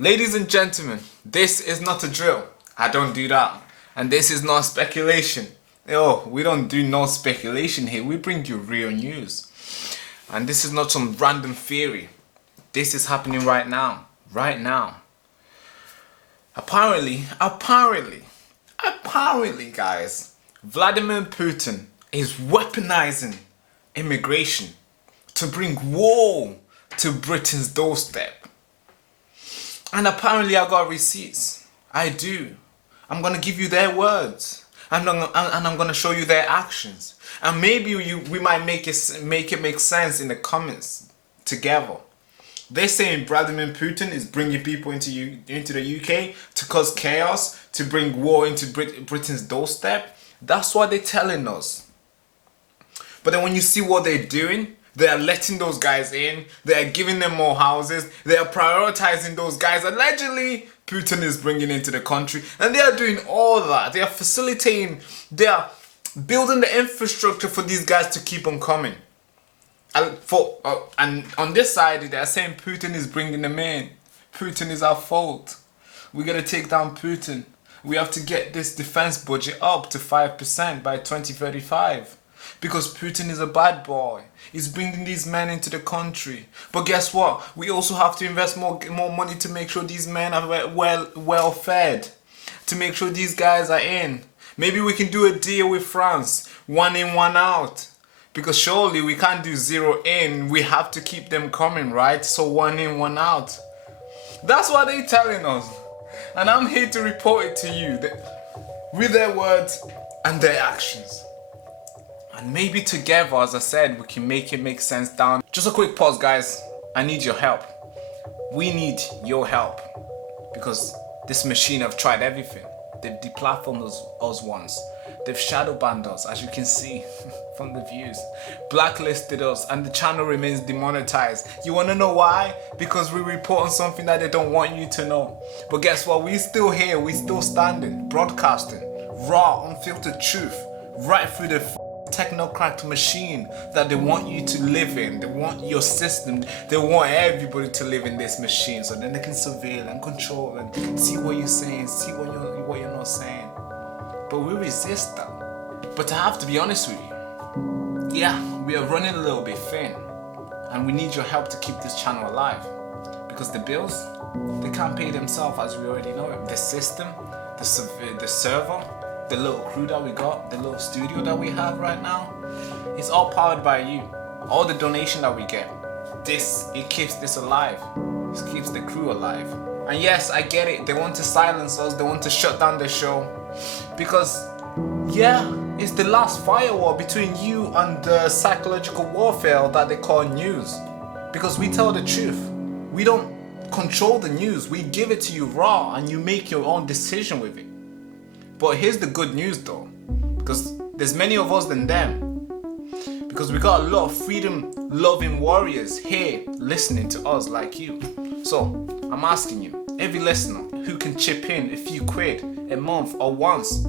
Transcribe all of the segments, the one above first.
Ladies and gentlemen, this is not a drill. I don't do that. And this is not speculation. We don't do no speculation here. We bring you real news. And this is not some random theory. This is happening right now. Right now. Apparently, guys, Vladimir Putin is weaponizing immigration to bring war to Britain's doorstep. And apparently I got receipts. I do. I'm going to give you their words. And I'm going to show you their actions. And maybe we might make it make sense in the comments together. They're saying Vladimir Putin is bringing people into the UK to cause chaos, to bring war into Britain's doorstep. That's what they're telling us. But then when you see what they're doing, they are letting those guys in. They are giving them more houses. They are prioritizing those guys. Allegedly, Putin is bringing into the country. And they are doing all that. They are facilitating. They are building the infrastructure for these guys to keep on coming. And on this side, they are saying Putin is bringing them in. Putin is our fault. We got to take down Putin. We have to get this defense budget up to 5% by 2035. Because Putin is a bad boy. He's bringing these men into the country. But guess what? We also have to invest more money to make sure these men are well fed. To make sure these guys are in. Maybe we can do a deal with France. 1 in, 1 out. Because surely we can't do 0 in. We have to keep them coming, right? So 1 in, 1 out. That's what they're telling us. And I'm here to report it to you. With their words and their actions. And maybe together, as I said, we can make it make sense down. Just a quick pause, guys. I need your help. We need your help. Because this machine have tried everything. They've deplatformed us once. They've shadow banned us, as you can see from the views. Blacklisted us, and the channel remains demonetized. You wanna know why? Because we report on something that they don't want you to know. But guess what? We still here. We still standing, broadcasting, raw, unfiltered truth, right through the technocrat machine that they want you to live in. They want your system. They want everybody to live in this machine, so then they can surveil and control and see what you're saying, see what you're not saying. But we resist that. But I have to be honest with you. Yeah, we are running a little bit thin, and we need your help to keep this channel alive. Because the bills, they can't pay themselves, as we already know it. The system, the server, the little crew that we got, the little studio that we have right now, it's all powered by you. All the donation that we get, it keeps this alive. It keeps the crew alive. And yes, I get it. They want to silence us. They want to shut down the show. Because, yeah, it's the last firewall between you and the psychological warfare that they call news. Because we tell the truth. We don't control the news. We give it to you raw, and you make your own decision with it. But here's the good news though, because there's many of us than them. Because we got a lot of freedom-loving warriors here listening to us like you. So, I'm asking you, every listener who can chip in a few quid a month or once,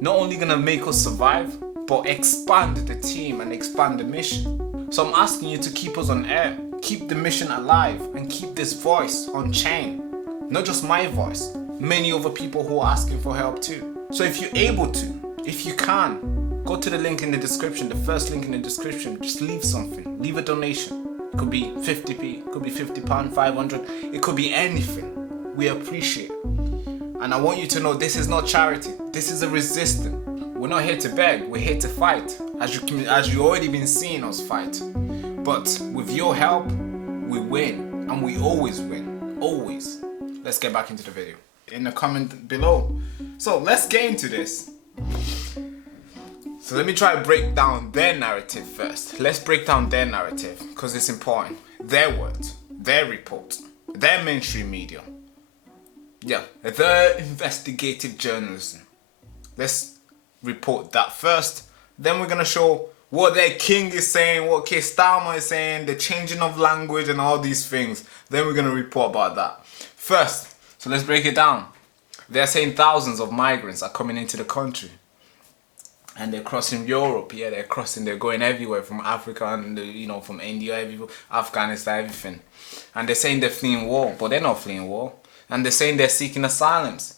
not only gonna make us survive, but expand the team and expand the mission. So I'm asking you to keep us on air, keep the mission alive, and keep this voice on chain. Not just my voice, many other people who are asking for help too. So if you're able to, if you can, go to the link in the description, the first link in the description, just leave something, leave a donation. It could be 50p, it could be £50, 500, it could be anything. We appreciate it. And I want you to know this is not charity, this is a resistance. We're not here to beg, we're here to fight, as you already been seeing us fight. But with your help, we win, and we always win, always. Let's get back into the video. In the comment below. So let's get into this. So let me try to break down their narrative first. Let's break down their narrative because it's important. Their words, their report, their mainstream media. Yeah, their investigative journalism. Let's report that first. Then we're gonna show what their king is saying, what Keir Starmer is saying, the changing of language and all these things. Then we're gonna report about that. First, so let's break it down. They're saying thousands of migrants are coming into the country. And they're crossing Europe. Yeah, they're going everywhere from Africa and, from India, Afghanistan, everything. And they're saying they're fleeing war, but they're not fleeing war. And they're saying they're seeking asylums.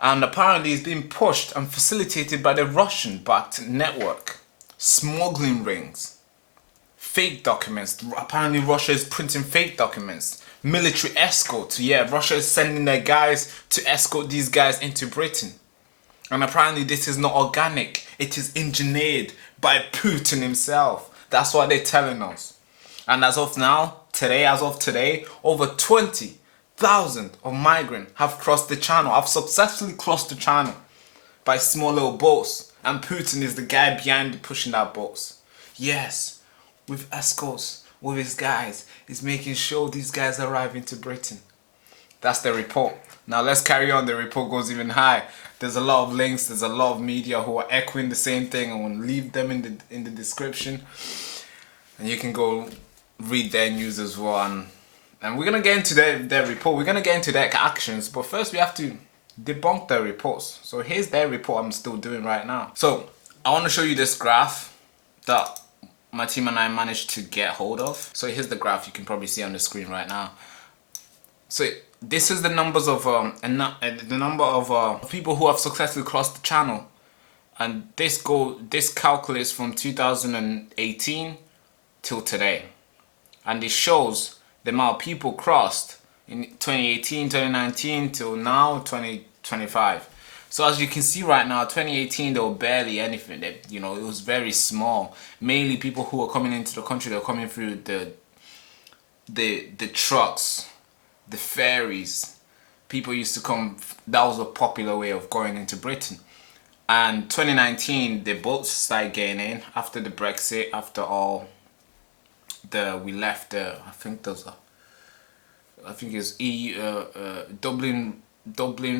And apparently it's being pushed and facilitated by the Russian-backed network. Smuggling rings. Fake documents. Apparently Russia is printing fake documents. Military escorts. Yeah, Russia is sending their guys to escort these guys into Britain. And apparently this is not organic. It is engineered by Putin himself. That's what they're telling us. And as of now, as of today, over 20,000 of migrants have crossed the channel. Have successfully crossed the channel by small little boats. And Putin is the guy behind pushing that boats. Yes, with escorts, with his guys. He's making sure these guys arrive into Britain. That's the report. Now let's carry on. The report goes even higher. There's a lot of links. There's a lot of media who are echoing the same thing. I will leave them in the description, and you can go read their news as well. And we're gonna get into their report. We're gonna get into their actions, but first we have to debunk their reports. So here's their report I'm still doing right now. So I want to show you this graph that my team and I managed to get hold of. So here's the graph. You can probably see on the screen right now. So this is the numbers of the number of people who have successfully crossed the channel, and this calculates from 2018 till today, and it shows the amount of people crossed in 2018, 2019 till now 2025. So as you can see right now, 2018 there were barely anything. It was very small. Mainly people who are coming into the country, they're coming through the trucks, the ferries. People used to come. That was a popular way of going into Britain. And 2019 the boats started getting in after the Brexit, after all we left the I think it's EU Dublin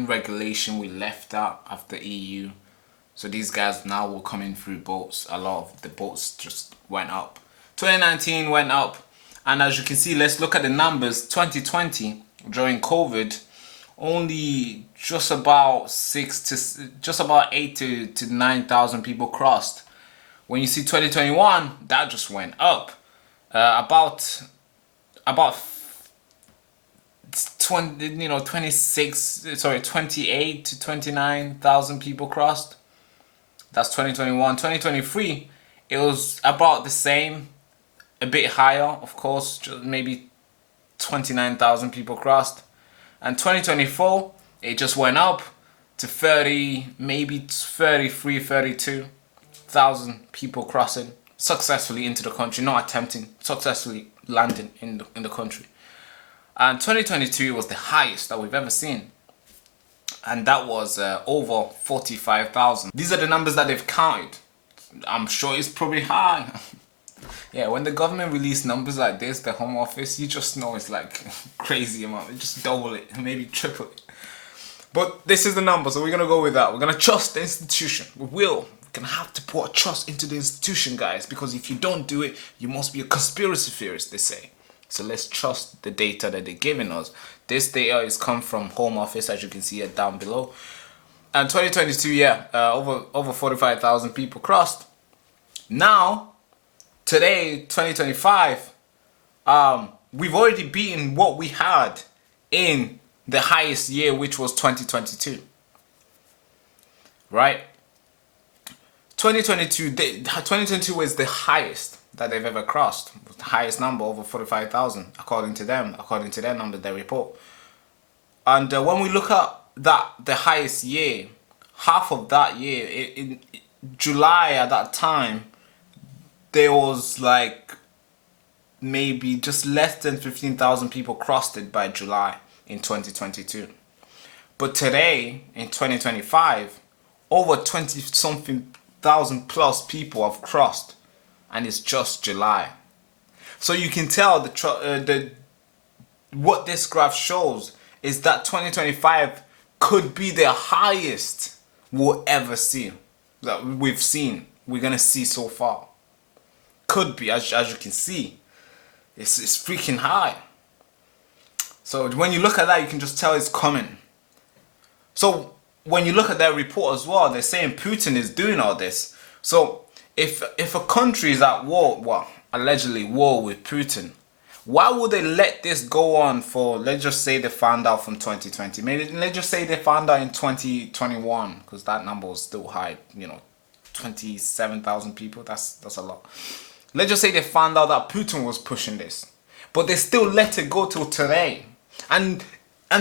regulation. We left that after EU. So these guys now were coming through boats. A lot of the boats just went up. 2019 went up. And as you can see, let's look at the numbers. 2020, during COVID, only just about 8 to 9,000 people crossed. When you see 2021, that just went up. About 28 to 29,000 people crossed. That's 2021. 2023, it was about the same. A bit higher, of course, just maybe 29,000 people crossed. And 2024, it just went up to 30, maybe 33, 32,000 people crossing successfully into the country, not attempting, successfully landing in the country. And 2022 was the highest that we've ever seen. And that was over 45,000. These are the numbers that they've counted. I'm sure it's probably high. Yeah, when the government release numbers like this, the Home Office, you just know it's like crazy amount. They just double it, maybe triple it. But this is the number, so we're gonna go with that. We're gonna trust the institution. We're gonna have to put trust into the institution, guys, because if you don't do it, you must be a conspiracy theorist, they say. So let's trust the data that they're giving us. This data is come from Home Office, as you can see it down below. And 2022, yeah, over 45,000 people crossed. Now, today, 2025, we've already beaten what we had in the highest year, which was 2022. Right? 2022 is the highest that they've ever crossed. The highest number, over 45,000, according to them, according to their number, their report. And when we look at that, the highest year, half of that year, in July at that time, there was like maybe just less than 15,000 people crossed it by July in 2022. But today, in 2025, over 20-something thousand plus people have crossed, and it's just July. So you can tell what this graph shows is that 2025 could be the highest we'll ever see, that we've seen, we're gonna see so far. Could be, as you can see, it's freaking high. So when you look at that, you can just tell it's coming. So when you look at that report as well, they're saying Putin is doing all this. So if a country is at war, well, allegedly war with Putin, Why would they let this go on for, let's just say they found out from 2020. Maybe let's just say they found out in 2021, because that number was still high, you know, 27,000 people. That's a lot. Let's just say they found out that Putin was pushing this, but they still let it go till today. And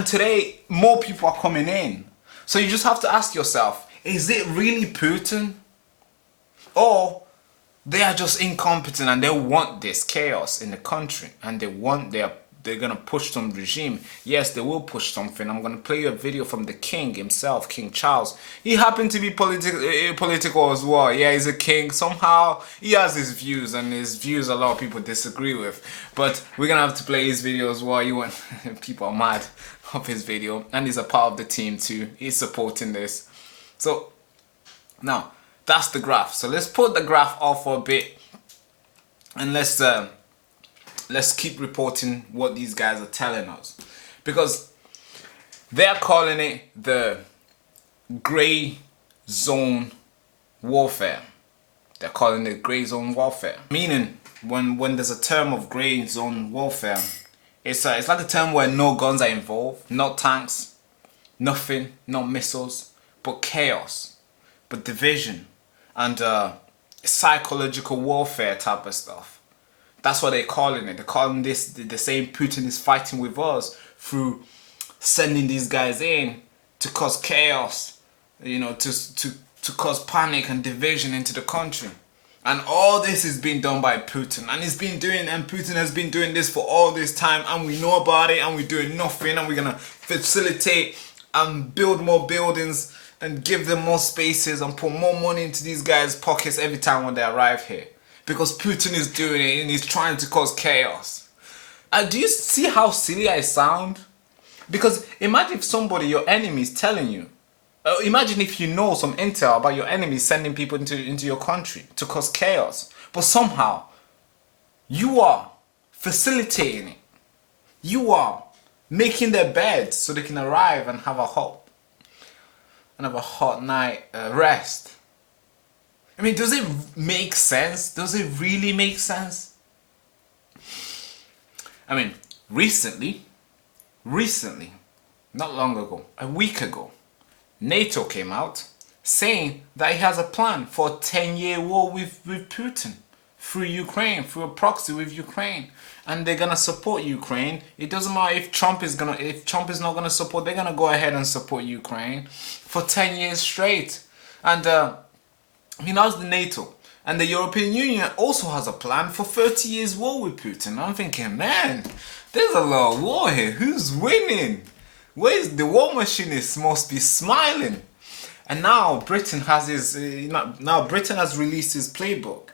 today more people are coming in. So you just have to ask yourself, is it really Putin? Or they are just incompetent and they want this chaos in the country, and they're gonna push some regime. Yes, they will push something. I'm gonna play you a video from the king himself, King Charles. He happened to be political as well. Yeah, he's a king. Somehow he has his views, and his views a lot of people disagree with. But we're gonna have to play his video as well. You want people are mad of his video, and he's a part of the team too. He's supporting this. So now that's the graph. So let's put the graph off for a bit, and let's keep reporting what these guys are telling us, because they're calling it the gray zone warfare. They're calling it gray zone warfare, meaning when there's a term of gray zone warfare, it's like a term where no guns are involved, no tanks, nothing, no missiles, but chaos, but division, and psychological warfare type of stuff. That's what they're calling it. They're calling this the same Putin is fighting with us through sending these guys in to cause chaos, you know, to cause panic and division into the country. And all this is being done by Putin, and Putin has been doing this for all this time, and we know about it, and we're doing nothing, and we're gonna facilitate and build more buildings and give them more spaces and put more money into these guys' pockets every time when they arrive here. Because Putin is doing it and he's trying to cause chaos. Do you see how silly I sound? Because imagine if somebody, your enemy, is telling you. Imagine if you know some intel about your enemy sending people into your country to cause chaos. But somehow, you are facilitating it. You are making their beds so they can arrive and have a hot night rest. I mean, does it make sense? Does it really make sense? I mean, recently, not long ago, a week ago, NATO came out saying that it has a plan for a 10-year war with Putin through Ukraine, through a proxy with Ukraine, and they're gonna support Ukraine. It doesn't matter if Trump is not gonna support, they're gonna go ahead and support Ukraine for 10 years straight. And that's the NATO. And the European Union also has a plan for 30 years war with Putin. I'm thinking, man, there's a lot of war here. Who's winning? Where's the war machinist must be smiling? And now Britain has Britain has released his playbook,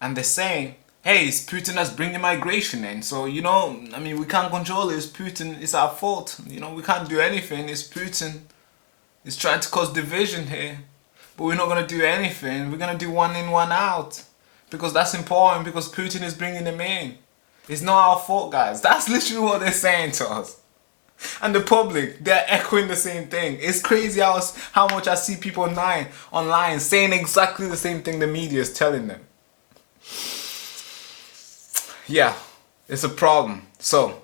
and they're saying, hey, it's Putin that's bringing migration in. So, we can't control it. It's Putin. It's our fault. We can't do anything. It's Putin. He's trying to cause division here. But we're not going to do anything. We're going to do one in, one out. Because that's important, because Putin is bringing them in. It's not our fault, guys. That's literally what they're saying to us. And the public, they're echoing the same thing. It's crazy how much I see people online saying exactly the same thing the media is telling them. Yeah, it's a problem. So,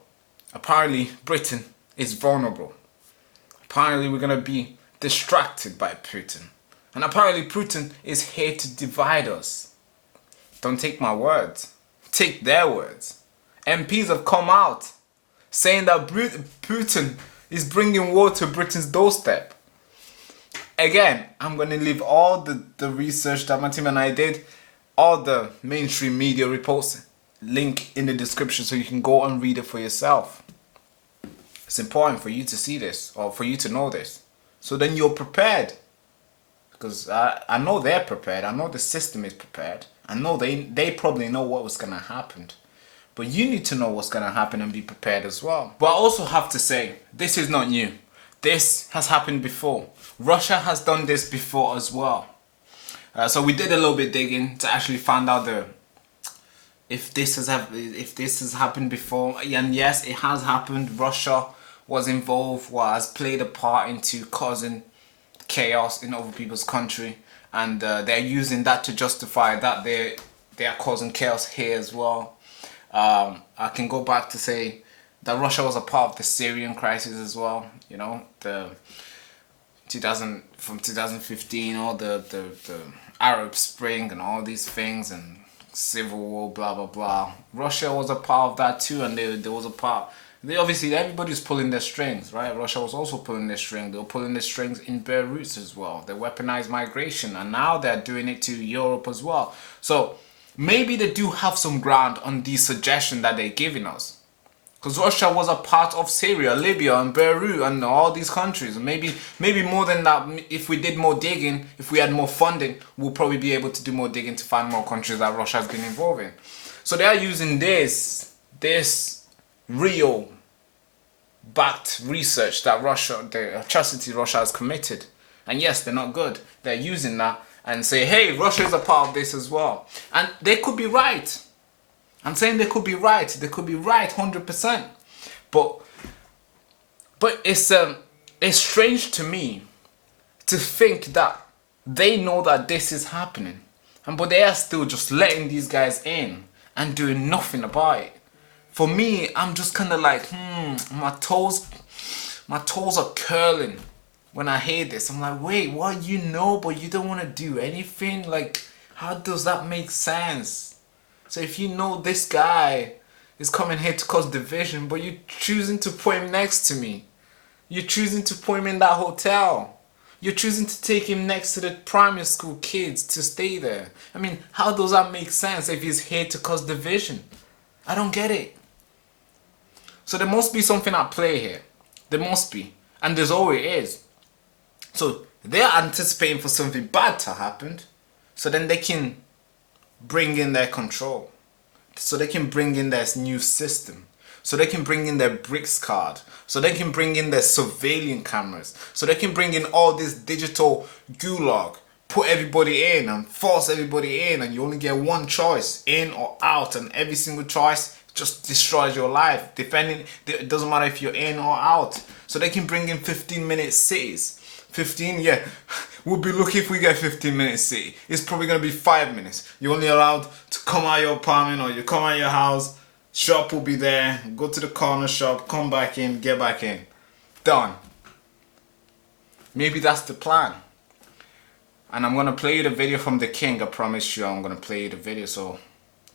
apparently Britain is vulnerable. Apparently we're going to be distracted by Putin. And apparently Putin is here to divide us. Don't take my words. Take their words. MPs have come out saying that Putin is bringing war to Britain's doorstep. Again, I'm going to leave all the research that my team and I did, all the mainstream media reports, link in the description so you can go and read it for yourself. It's important for you to see this, or for you to know this, so then you're prepared. Because I know they're prepared. I know the system is prepared. I know they probably know what was going to happen. But you need to know what's going to happen and be prepared as well. But I also have to say, this is not new. This has happened before. Russia has done this before as well. So we did a little bit digging to actually find out if this has happened before. And yes, it has happened. Russia was involved, has played a part into causing chaos in other people's country, and they're using that to justify that they are causing chaos here as well. I can go back to say that Russia was a part of the Syrian crisis as well. You know, the 2015, all the Arab Spring and all these things and civil war, blah blah blah. Russia was a part of that too, and there was a part. They obviously, everybody's pulling their strings, right? Russia was also pulling their strings. They were pulling their strings in Beirut as well. They weaponized migration, and now they're doing it to Europe as well. So maybe they do have some ground on the suggestion that they're giving us. Because Russia was a part of Syria, Libya, and Beirut, and all these countries. Maybe more than that. If we did more digging, if we had more funding, we'll probably be able to do more digging to find more countries that Russia has been involved in. So they are using this real backed research that the atrocity Russia has committed. And yes, they're not good. They're using that and say, hey, Russia is a part of this as well. And they could be right. I'm saying they could be right. They could be right 100%. But it's strange to me to think that they know that this is happening, but they are still just letting these guys in and doing nothing about it. For me, I'm just kind of like, my toes are curling when I hear this. I'm like, wait, what? You know, but you don't want to do anything? Like, how does that make sense? So if you know this guy is coming here to cause division, but you're choosing to put him next to me. You're choosing to put him in that hotel. You're choosing to take him next to the primary school kids to stay there. I mean, how does that make sense if he's here to cause division? I don't get it. So there must be something at play here. There must be. And there's always is. So they're anticipating for something bad to happen. So then they can bring in their control. So they can bring in their new system. So they can bring in their BRICS card. So they can bring in their surveillance cameras. So they can bring in all this digital gulag. Put everybody in and force everybody in. And you only get one choice, in or out. And every single choice just destroys your life. It doesn't matter if you're in or out. So they can bring in 15-minute cities. 15, yeah. We'll be lucky if we get 15-minute city. It's probably going to be 5 minutes. You're only allowed to come out your apartment or you come out your house. Shop will be there. Go to the corner shop. Come back in. Get back in. Done. Maybe that's the plan. And I'm going to play you the video from the king. I promise you I'm going to play you the video. So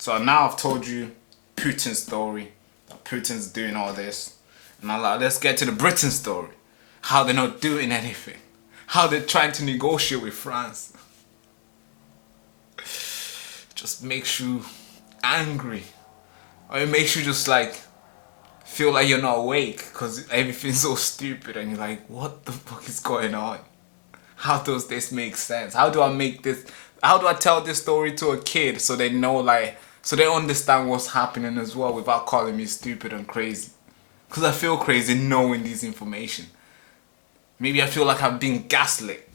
now I've told you Putin's story. That Putin's doing all this. Now let's get to the Britain story. How they're not doing anything. How they're trying to negotiate with France. Just makes you angry. Or it makes you just like feel like you're not awake because everything's so stupid and you're like, what the fuck is going on? How does this make sense? How do I tell this story to a kid so they know, like, so they understand what's happening as well without calling me stupid and crazy? Because I feel crazy knowing this information. Maybe I feel like I'm being gaslit.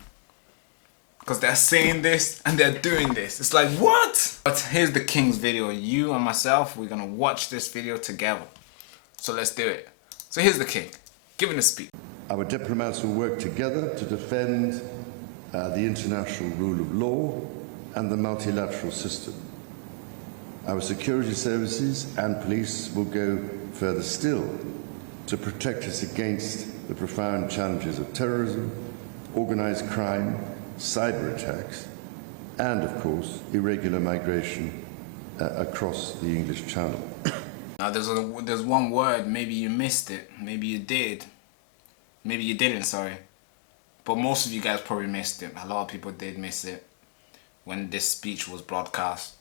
Because they're saying this and they're doing this. It's like, what? But here's the king's video. You and myself, we're going to watch this video together. So let's do it. So here's the king, giving a speech. Our diplomats will work together to defend the international rule of law and the multilateral system. Our security services and police will go further still to protect us against the profound challenges of terrorism, organized crime, cyber attacks, and of course, irregular migration across the English Channel. Now there's one word, maybe you missed it, maybe you did, maybe you didn't, sorry. But most of you guys probably missed it. A lot of people did miss it when this speech was broadcast.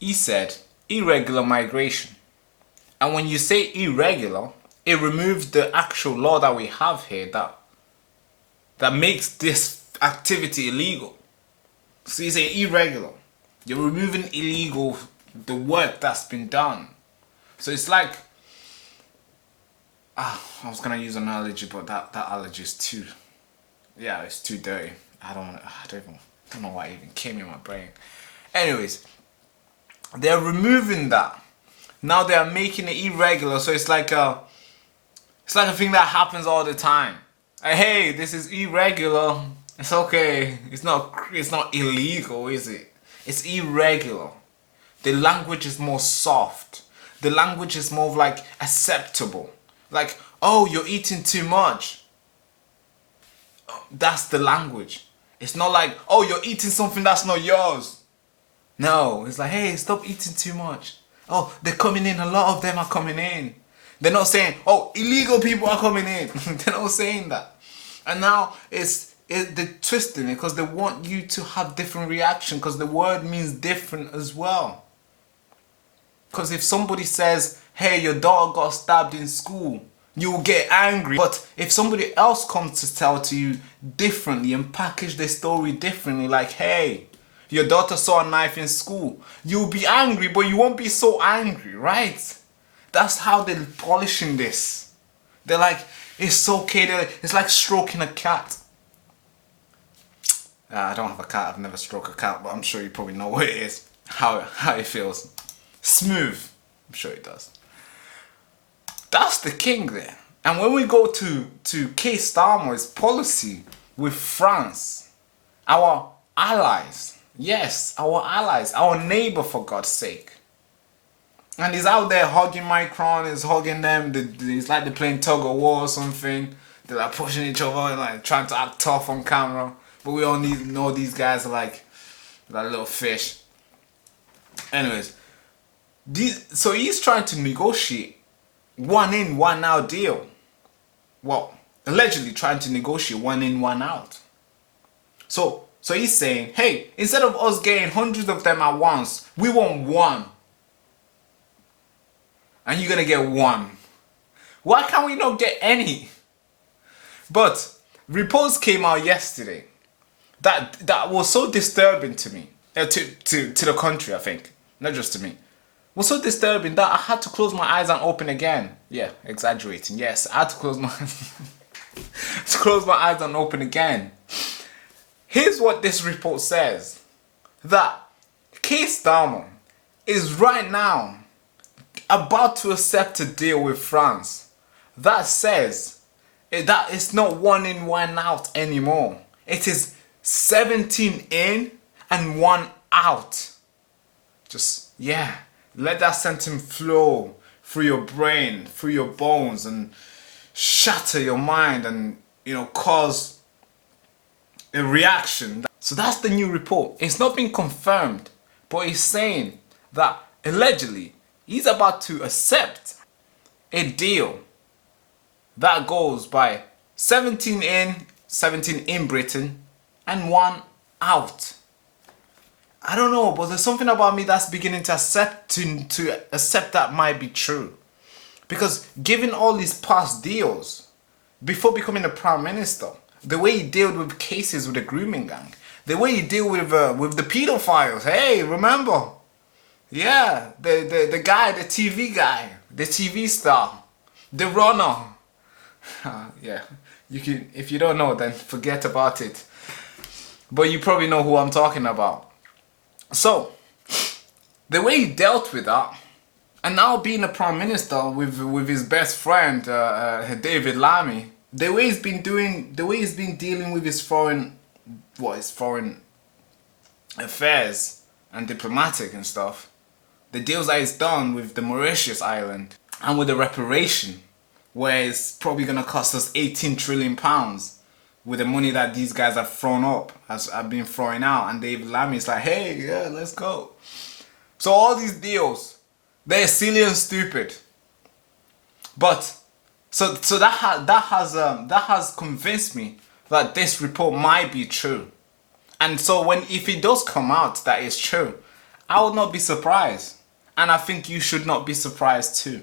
He said, irregular migration. And when you say irregular, it removes the actual law that we have here that makes this activity illegal. So you say irregular. You're removing illegal, the work that's been done. So it's like, I was gonna use an analogy, but that analogy is too, yeah, it's too dirty. I don't know why it even came in my brain. Anyways, they're removing that. Now they are making it irregular, so it's like a thing that happens all the time. Hey, this is irregular. It's okay. It's not illegal, is it? It's irregular. The language is more soft. The language is more like acceptable. Like, oh, you're eating too much. That's the language. It's not like, oh, you're eating something that's not yours. No, it's like, hey, stop eating too much. Oh, they're coming in. A lot of them are coming in. They're not saying, oh, illegal people are coming in. They're not saying that. And now they're twisting it because they want you to have different reaction because the word means different as well. Because if somebody says, hey, your daughter got stabbed in school, you will get angry. But if somebody else comes to tell to you differently and package their story differently, like, hey, your daughter saw a knife in school, you'll be angry, but you won't be so angry, right? That's how they're polishing this. They're like, it's okay. It's like stroking a cat. I don't have a cat. I've never stroked a cat, but I'm sure you probably know what it is. How it feels. Smooth. I'm sure it does. That's the king there. And when we go to Keir Starmer's policy with France, our allies, yes, our allies, our neighbor for God's sake. And he's out there hugging Macron, he's hugging them, it's like they're playing tug of war or something. They're like pushing each other and like trying to act tough on camera. But we all know these guys are like little fish. Anyways, so he's trying to negotiate one in, one out deal. Well, allegedly trying to negotiate one in, one out. So he's saying, hey, instead of us getting hundreds of them at once, we want one. And you're gonna get one. Why can't we not get any? But reports came out yesterday that was so disturbing to me, to the country, I think, not just to me. Was so disturbing that I had to close my eyes and open again. Yeah, exaggerating. Yes, I had to close my eyes and open again. Here's what this report says: that Keir Starmer is right now about to accept a deal with France that says that it's not one in, one out anymore. It is 17 in and 1 out. Just, yeah, let that sentence flow through your brain, through your bones, and shatter your mind and, cause a reaction. So that's the new report. It's not been confirmed, but it's saying that allegedly he's about to accept a deal that goes by 17 in Britain and 1 out. I don't know, but there's something about me that's beginning to accept that might be true. Because given all these past deals, before becoming a prime minister, the way he dealt with cases with the grooming gang, the way he dealt with the pedophiles, hey, remember? Yeah, the guy, the TV guy, the TV star, the runner. Yeah, you can, if you don't know, then forget about it. But you probably know who I'm talking about. So, the way he dealt with that, and now being a prime minister with his best friend David Lammy, the way he's been dealing with his foreign affairs and diplomatic and stuff, the deals that he's done with the Mauritius island and with the reparation, where it's probably gonna cost us 18 trillion pounds. With the money that these guys have thrown up, have been throwing out, and David Lammy's like, hey, yeah, let's go. So all these deals, they're silly and stupid. But so that has convinced me that this report might be true. And so if it does come out that it's true, I would not be surprised. And I think you should not be surprised too.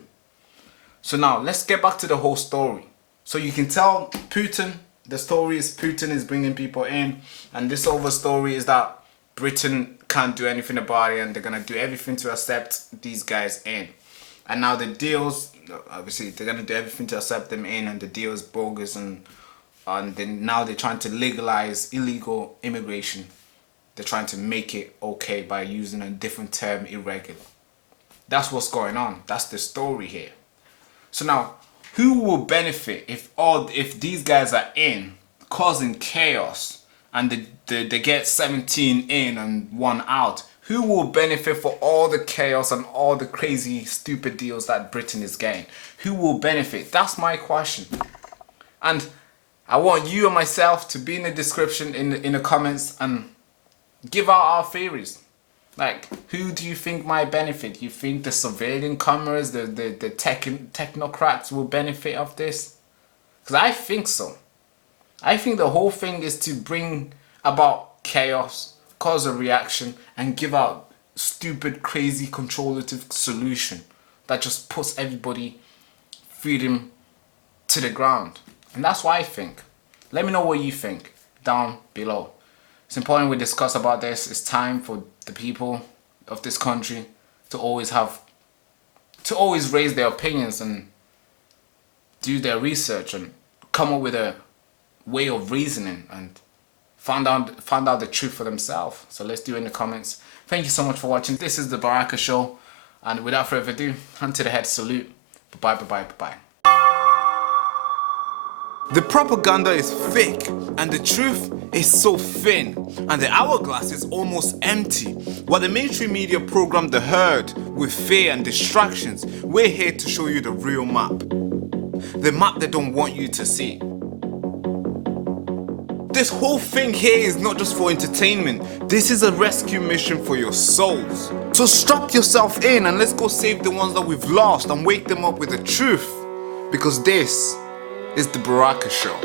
So now let's get back to the whole story. So you can tell Putin. The story is Putin is bringing people in, and this other story is that Britain can't do anything about it and they're going to do everything to accept these guys in. And now the deals, obviously they're going to do everything to accept them in, and the deal is bogus, and then now they're trying to legalize illegal immigration. They're trying to make it okay by using a different term, irregular. That's what's going on. That's the story here. So now, who will benefit if these guys are in, causing chaos, and they get 17 in and 1 out? Who will benefit for all the chaos and all the crazy, stupid deals that Britain is getting? Who will benefit? That's my question. And I want you and myself to be in the description, in the comments, and give out our theories. Like, who do you think might benefit? You think the surveilling cameras, the technocrats will benefit of this? Because I think so. I think the whole thing is to bring about chaos, cause a reaction, and give out stupid, crazy, controlative solution that just puts everybody freedom to the ground. And that's what I think. Let me know what you think down below. It's important we discuss about this. It's time for the people of this country to always raise their opinions and do their research and come up with a way of reasoning and find out the truth for themselves. So let's do it in the comments. Thank you so much for watching. This is the Baraka Show, and without further ado, hand to the head salute. Bye bye bye bye bye. The propaganda is thick and the truth is so thin, and the hourglass is almost empty. While the mainstream media program the herd with fear and distractions, we're here to show you the real map. The map they don't want you to see. This whole thing here is not just for entertainment. This is a rescue mission for your souls. So strap yourself in and let's go save the ones that we've lost and wake them up with the truth. Because this is the Baraka Show.